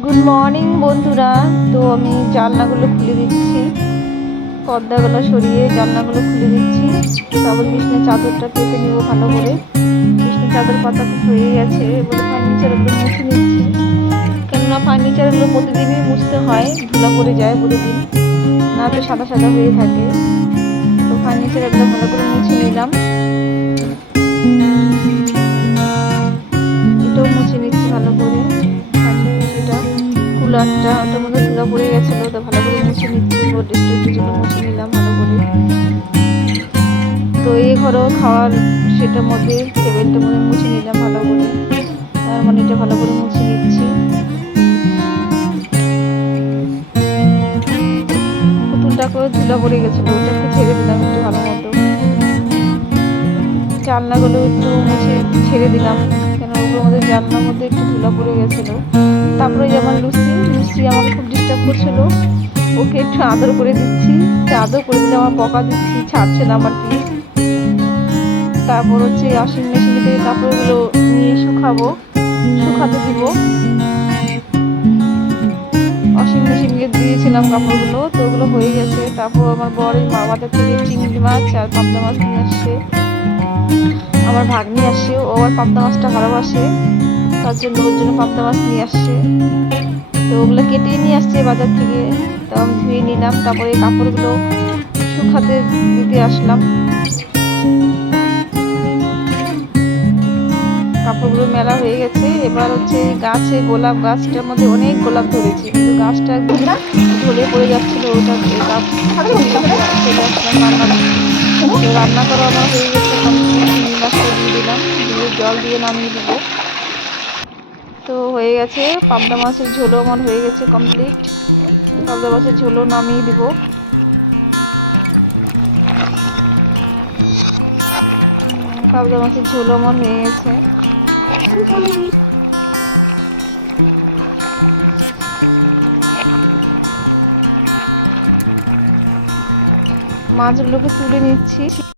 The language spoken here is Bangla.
গুড মর্নিং বন্ধুরা। তো আমি জানলাগুলো খুলে দিচ্ছি, পর্দাগুলো সরিয়ে জানলাগুলো খুলে দিচ্ছি। তারপর বিছানার চাদরটা পেতে নিব ভালো করে। বিছানার চাদর পাতা হয়ে গেছে, এবারে ফার্নিচারগুলো মুছে নিচ্ছি। কেননা ফার্নিচারগুলো প্রতিদিনই মুছতে হয়, ধুলা পড়ে যায় প্রতিদিন, না তো সাদা সাদা হয়ে থাকে। তো ফার্নিচারগুলো ভালো করে মুছে নিলাম, এটাও মুছে নিচ্ছি ভালো করে। যেটা কুলারটা ওটার মধ্যে ধুলা পড়ে গেছিলো, ওটা ভালো করে মুছে নিচ্ছি। গোদরেজটা মুছে নিলাম ভালো করে। তো এই ঘরেও খাওয়ার সেটার মধ্যে টেবিলটার মধ্যে মুছে নিলাম ভালো করে। তার মানে এটা ভালো করে মুছে নিচ্ছি। পুতুলটা করে ধুলা পড়ে গেছিলো, ওটাকে ছেড়ে দিলাম একটু ভালো মতো। জানলাগুলো একটু মুছে ছেড়ে দিলাম, কেন ওগুলোর মধ্যে জানলার মধ্যে একটু ধুলা পড়ে গেছিলো। তারপরে যে আমার লুচি আমাকে খুব ডিস্টার্ব করছিল, ওকে একটু আদর করে দিচ্ছি। আদর করে দিলে আমার বকা দিচ্ছি, ছাড়ছে না আমার পিস। তারপর হচ্ছে ওয়াশিং মেশিন থেকে কাপড়গুলো নিয়ে শুকাতে দিব। ওয়াশিং মেশিনকে দিয়েছিলাম কাপড়গুলো, তো ওগুলো হয়ে গেছে। তারপর আমার বরের বাজার থেকে চিংড়ি মাছ আর পাবদা মাছ নিয়ে আসছে। আমার ভাগ্নি আসছে, ও আর পাবদা মাছটা ভালোবাসে, তার জন্য ওর জন্য পাবদা মাছ নিয়ে আসছে। তো ওগুলো কেটে নিয়ে আসছে বাজার থেকে, তো আমি ধুয়ে নিলাম। তারপরে কাপড়গুলো শুকাতে দিতে আসলাম। কাপড়গুলো মেলা হয়ে গেছে। এবার হচ্ছে গাছে গোলাপ গাছটার মধ্যে অনেক গোলাপ ধরেছে, কিন্তু গাছটা ঢলে পড়ে যাচ্ছিল, ওটা চলে আসলাম রান্না করা আমার হয়ে গেছে। চিংড়ি মাছটা দিয়ে দিলাম, দিয়ে জল দিয়ে নামিয়ে দিব। তো হয়ে গেছে, পাবদা মাছের ঝোলও আমার হয়ে গেছে কমপ্লিট। পাবদা মাছের ঝোলও নামিয়ে দিব। পাবদা মাছের ঝোলও আমার হয়ে গেছে। মাছগুলোকে তুলে নিচ্ছি।